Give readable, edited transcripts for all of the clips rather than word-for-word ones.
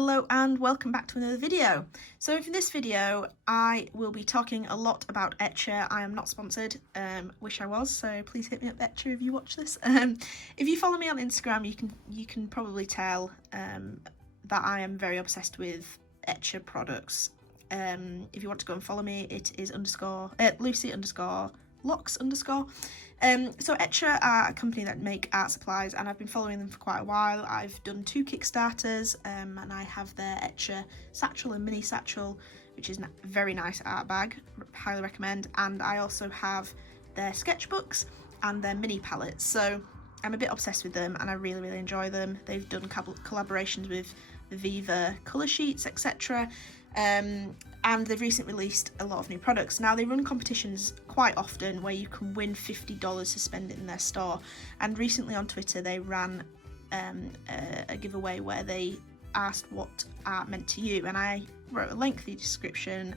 Hello and welcome back to another video. So in this video I will be talking a lot about Etchr. I am not sponsored, wish I was, so please hit me up Etchr if you watch this. If you follow me on Instagram you can probably tell that I am very obsessed with Etchr products. If you want to go and follow me, it is Lucy_locks_. So Etchr are a company that make art supplies and I've been following them for quite a while. I've done 2 Kickstarters and I have their Etchr satchel and mini satchel, which is a very nice art bag, highly recommend. And I also have their sketchbooks and their mini palettes. So I'm a bit obsessed with them and I really enjoy them. They've done collaborations with the Viva colour sheets, etc. And they've recently released a lot of new products. Now they run competitions quite often where you can win $50 to spend it in their store, and recently on Twitter they ran a giveaway where they asked what art meant to you, and I wrote a lengthy description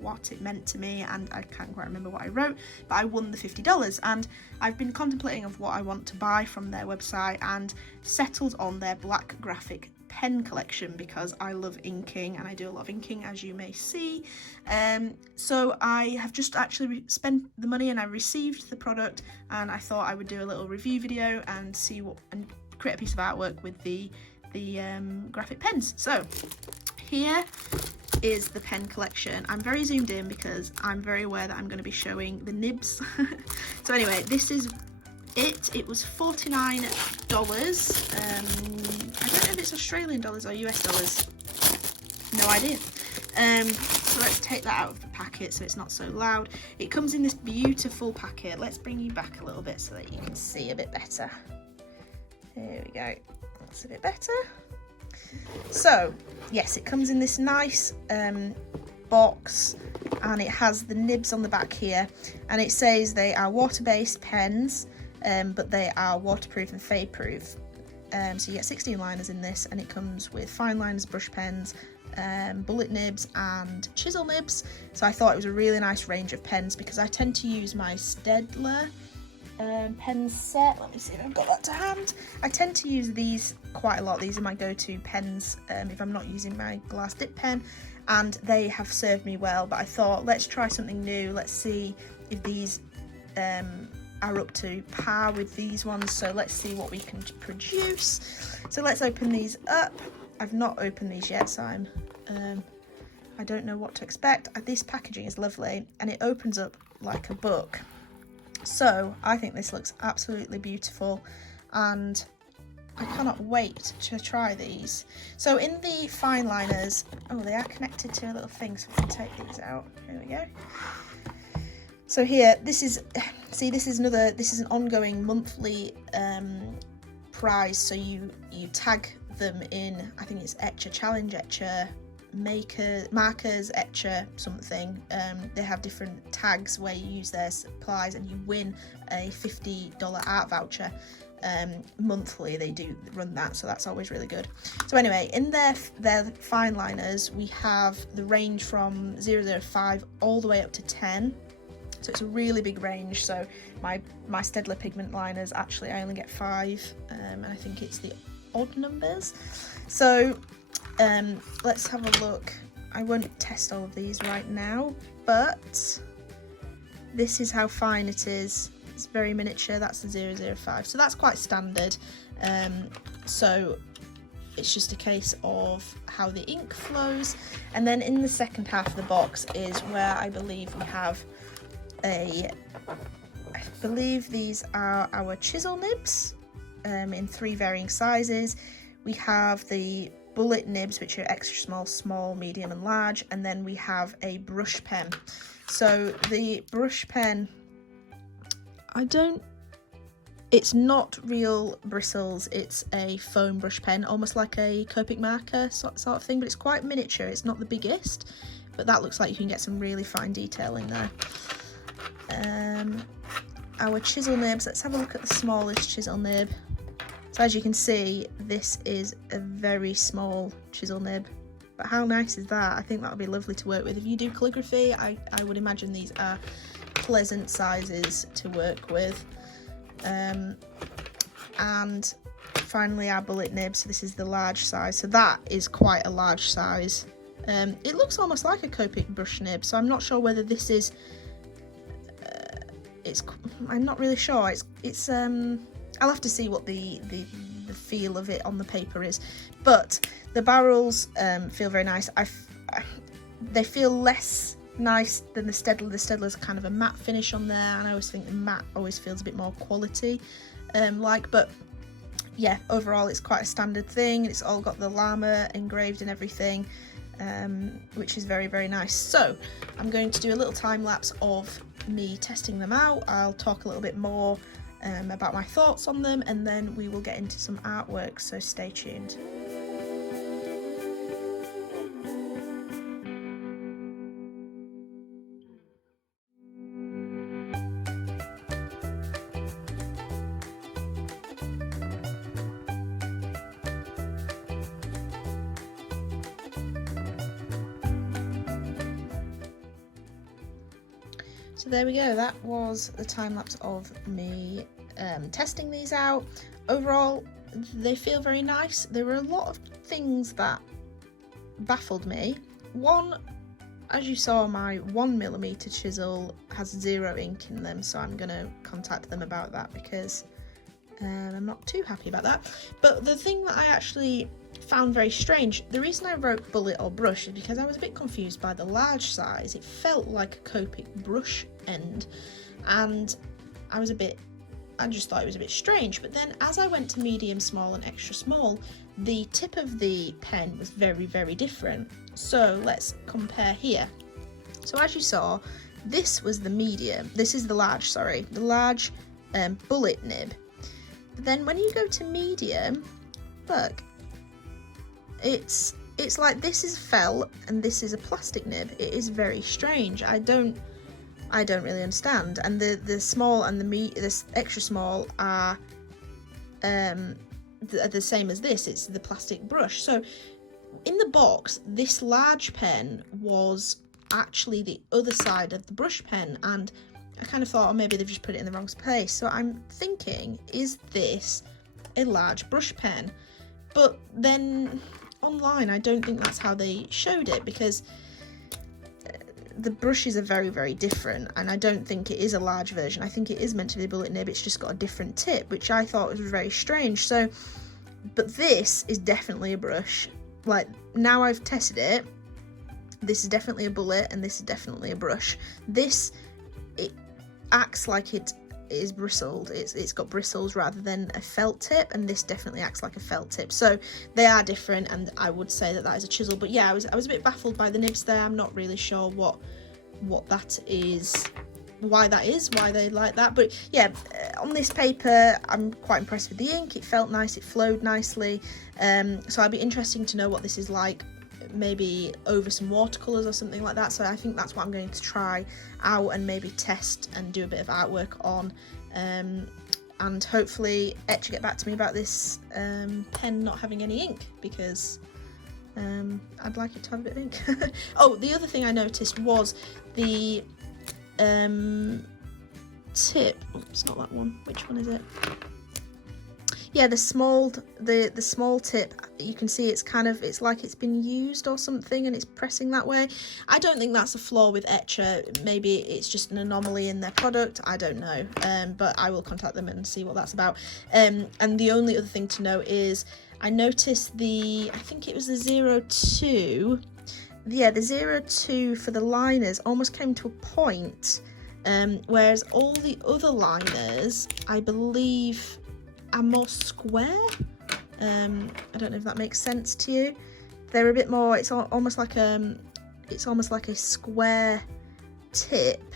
what it meant to me, and I can't quite remember what I wrote, but I won the $50. And I've been contemplating of what I want to buy from their website and settled on their black graphic pen collection because I love inking and I do a lot of inking, as you may see. So I have just actually spent the money and I received the product, and I thought I would do a little review video and and create a piece of artwork with the graphic pens. So here is the pen collection. I'm very zoomed in because I'm very aware that I'm going to be showing the nibs. So anyway, this is it was $49. I don't know if it's Australian dollars or US dollars, no idea. So let's take that out of the packet so it's not so loud. It comes in this beautiful packet. Let's bring you back a little bit so that you can see a bit better. There we go, that's a bit better. So yes, it comes in this nice box and it has the nibs on the back here, and it says they are water-based pens, but they are waterproof and fade proof. So you get 16 liners in this, and it comes with fine liners, brush pens, bullet nibs and chisel nibs. So I thought it was a really nice range of pens because I tend to use my Staedtler pen set. Let me see if I've got that to hand. I tend to use these quite a lot. These are my go-to pens if I'm not using my glass dip pen, and they have served me well. But I thought, let's try something new. Let's see if these are up to par with these ones. So let's see what we can produce. So let's open these up. I've not opened these yet, so I don't know what to expect. This packaging is lovely and it opens up like a book. So I think this looks absolutely beautiful and I cannot wait to try these. So in the fine liners, oh, they are connected to a little thing, so we can take these out. Here we go. So here, this is an ongoing monthly prize. So you tag them in, I think it's Etchr Challenge, Etchr Markers, Etchr something. They have different tags where you use their supplies and you win a $50 art voucher. Monthly they do run that, so that's always really good. So anyway, in their fine liners we have the range from 005 all the way up to 10. So it's a really big range. So my Staedtler pigment liners, actually I only get 5, and I think it's the odd numbers. So let's have a look. I won't test all of these right now, but this is how fine it is. It's very miniature. That's the 005, so that's quite standard. So it's just a case of how the ink flows. And then in the second half of the box is where I believe we have I believe these are our chisel nibs in 3 varying sizes. We have the bullet nibs, which are extra small, small, medium and large, and then we have a brush pen. So the brush pen, it's not real bristles, it's a foam brush pen, almost like a Copic marker sort of thing, but it's quite miniature. It's not the biggest, but that looks like you can get some really fine detail in there. Our chisel nibs, let's have a look at the smallest chisel nib. So as you can see, this is a very small chisel nib, but how nice is that? I think that would be lovely to work with. If you do calligraphy, I would imagine these are pleasant sizes to work with. And finally our bullet nib. So this is the large size. So that is quite a large size. It looks almost like a Copic brush nib, so I'm not sure whether this is. I'm not really sure. It's I'll have to see what the feel of it on the paper is, but the barrels feel very nice. They feel less nice than the Staedtler. The Staedtler's kind of a matte finish on there, and I always think the matte always feels a bit more quality but yeah, overall it's quite a standard thing. It's all got the llama engraved and everything, which is very, very nice. So I'm going to do a little time lapse of me testing them out. I'll talk a little bit more about my thoughts on them, and then we will get into some artwork, so stay tuned. So there we go, that was the time lapse of me testing these out. Overall, they feel very nice. There were a lot of things that baffled me. One, as you saw, my 1mm chisel has 0 ink in them, so I'm going to contact them about that because I'm not too happy about that. But the thing that I actually found very strange, the reason I wrote bullet or brush is because I was a bit confused by the large size. It felt like a Copic brush end, and I just thought it was a bit strange. But then as I went to medium small and extra small, the tip of the pen was very, very different. So let's compare here. So as you saw, this was the medium, this is the large, sorry, the large bullet nib. But then when you go to medium, look, it's like this is felt and this is a plastic nib. It is very strange. I don't really understand. And the small and this extra small are the same as this. It's the plastic brush. So in the box, this large pen was actually the other side of the brush pen, and I kind of thought, oh, maybe they've just put it in the wrong place. So I'm thinking, is this a large brush pen? But then online, I don't think that's how they showed it, because the brushes are very, very different, and I don't think it is a large version. I think it is meant to be a bullet nib. It's just got a different tip, which I thought was very strange. So, but this is definitely a brush. Like, now I've tested it, this is definitely a bullet and this is definitely a brush. This, it acts like it is bristled. It's got bristles rather than a felt tip, and this definitely acts like a felt tip. So they are different, and I would say that that is a chisel. But yeah, I was a bit baffled by the nibs there. I'm not really sure what that is, why they like that. But yeah, on this paper I'm quite impressed with the ink. It felt nice, it flowed nicely, so I'd be interested to know what this is like maybe over some watercolors or something like that. So I think that's what I'm going to try out and maybe test and do a bit of artwork on, and hopefully Etchr get back to me about this pen not having any ink, because I'd like it to have a bit of ink. Oh, the other thing I noticed was the tip. Oops, not that one. Which one is it? Yeah, the small tip. You can see it's like it's been used or something, and it's pressing that way. I don't think that's a flaw with Etchr. Maybe it's just an anomaly in their product. I don't know. But I will contact them and see what that's about. And the only other thing to note is I noticed I think it was the 02. Yeah, the 02 for the liners almost came to a point, whereas all the other liners, I believe, are more square. I don't know if that makes sense to you. They're a bit more. It's almost like a square tip,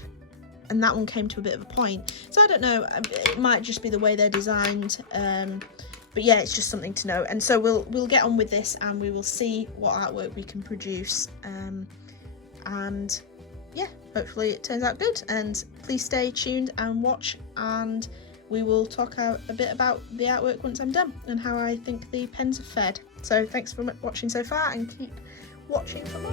and that one came to a bit of a point. So I don't know. It might just be the way they're designed. But yeah, it's just something to know. And so we'll get on with this, and we will see what artwork we can produce. And yeah, hopefully it turns out good. And please stay tuned and watch, and we will talk a bit about the artwork once I'm done and how I think the pens have fared. So thanks for watching so far, and keep watching for more.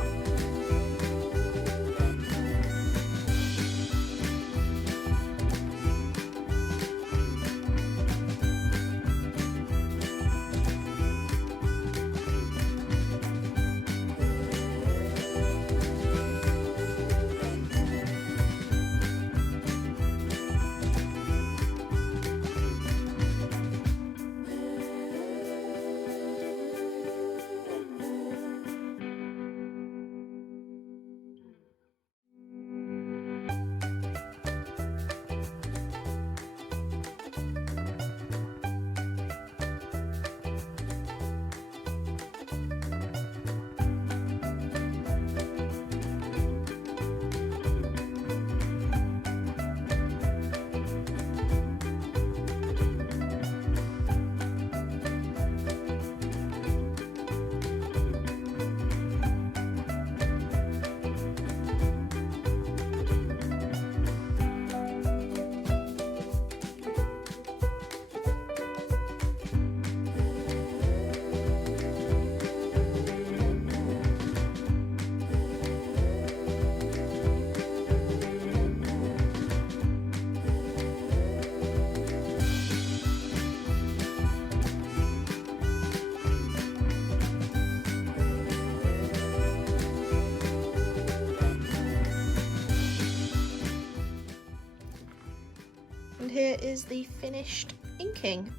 And here is the finished inking.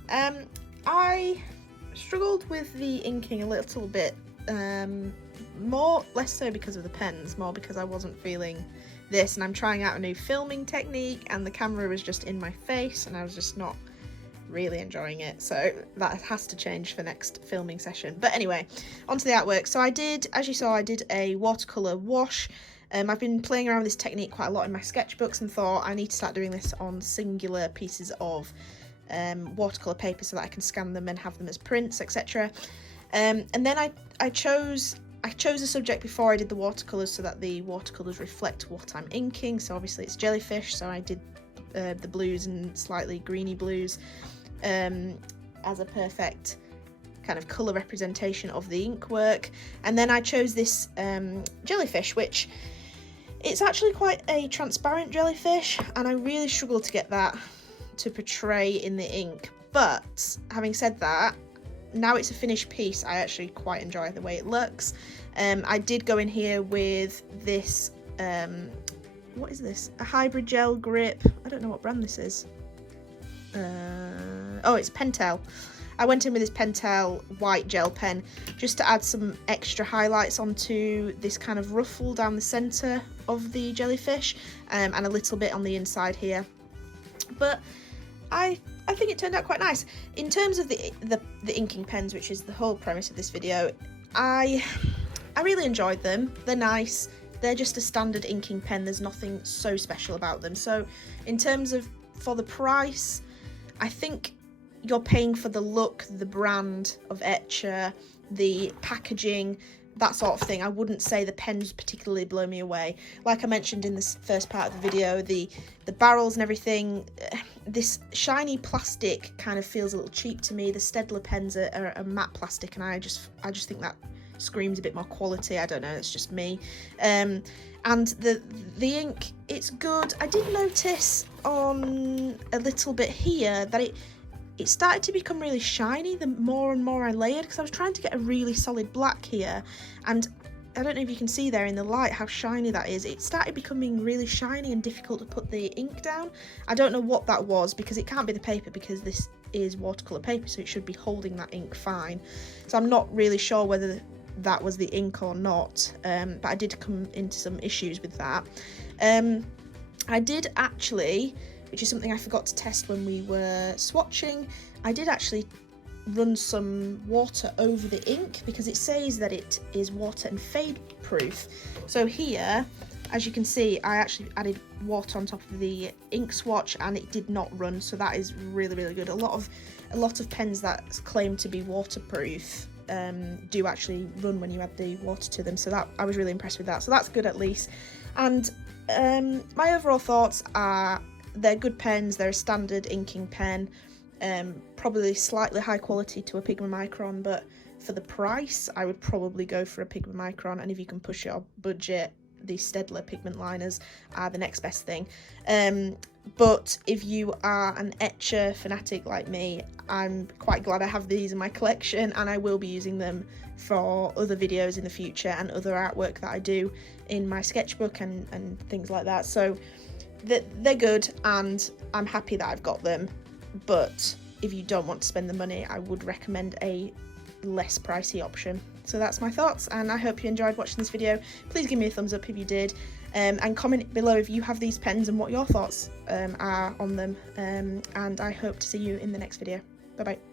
I struggled with the inking a little bit, less so because of the pens, more because I wasn't feeling this, and I'm trying out a new filming technique and the camera was just in my face and I was just not really enjoying it, so that has to change for next filming session. But anyway, onto the artwork. So I did, as you saw, I did a watercolour wash. I've been playing around with this technique quite a lot in my sketchbooks and thought I need to start doing this on singular pieces of watercolour paper so that I can scan them and have them as prints, etc. And then I chose a subject before I did the watercolours so that the watercolours reflect what I'm inking. So obviously it's jellyfish, so I did the blues and slightly greeny blues as a perfect kind of colour representation of the ink work. And then I chose this jellyfish, which it's actually quite a transparent jellyfish, and I really struggled to get that to portray in the ink. But having said that, now it's a finished piece, I actually quite enjoy the way it looks. I did go in here with this, what is this? A hybrid gel grip. I don't know what brand this is. Oh, it's Pentel. I went in with this Pentel white gel pen just to add some extra highlights onto this kind of ruffle down the centre of the jellyfish, and a little bit on the inside here. But I think it turned out quite nice. In terms of the inking pens, which is the whole premise of this video, I really enjoyed them. They're nice. They're just a standard inking pen. There's nothing so special about them. So in terms of, for the price, I think you're paying for the look, the brand of Etchr, the packaging, that sort of thing. I wouldn't say the pens particularly blow me away. Like I mentioned in this first part of the video, the barrels and everything, this shiny plastic kind of feels a little cheap to me. The Staedtler pens are matte plastic, and I just think that screams a bit more quality. I don't know, it's just me. And the ink, it's good. I did notice on a little bit here that it started to become really shiny the more and more I layered, because I was trying to get a really solid black here, and I don't know if you can see there in the light how shiny that is. It started becoming really shiny and difficult to put the ink down. I don't know what that was, because it can't be the paper, because this is watercolour paper, so it should be holding that ink fine. So I'm not really sure whether that was the ink or not, but I did come into some issues with that. I did actually, which is something I forgot to test when we were swatching, I did actually run some water over the ink, because it says that it is water and fade proof. So here, as you can see, I actually added water on top of the ink swatch and it did not run, so that is really, really good. A lot of pens that claim to be waterproof do actually run when you add the water to them, so that I was really impressed with that, so that's good at least. And my overall thoughts are, they're good pens. They're a standard inking pen, probably slightly high quality to a Pigma Micron, but for the price I would probably go for a Pigma Micron, and if you can push your budget, the Staedtler pigment liners are the next best thing. But if you are an Etchr fanatic like me, I'm quite glad I have these in my collection, and I will be using them for other videos in the future and other artwork that I do in my sketchbook and things like that. So they're good, and I'm happy that I've got them. But if you don't want to spend the money, I would recommend a less pricey option. So that's my thoughts, and I hope you enjoyed watching this video. Please give me a thumbs up if you did, and comment below if you have these pens and what your thoughts are on them, and I hope to see you in the next video. Bye bye.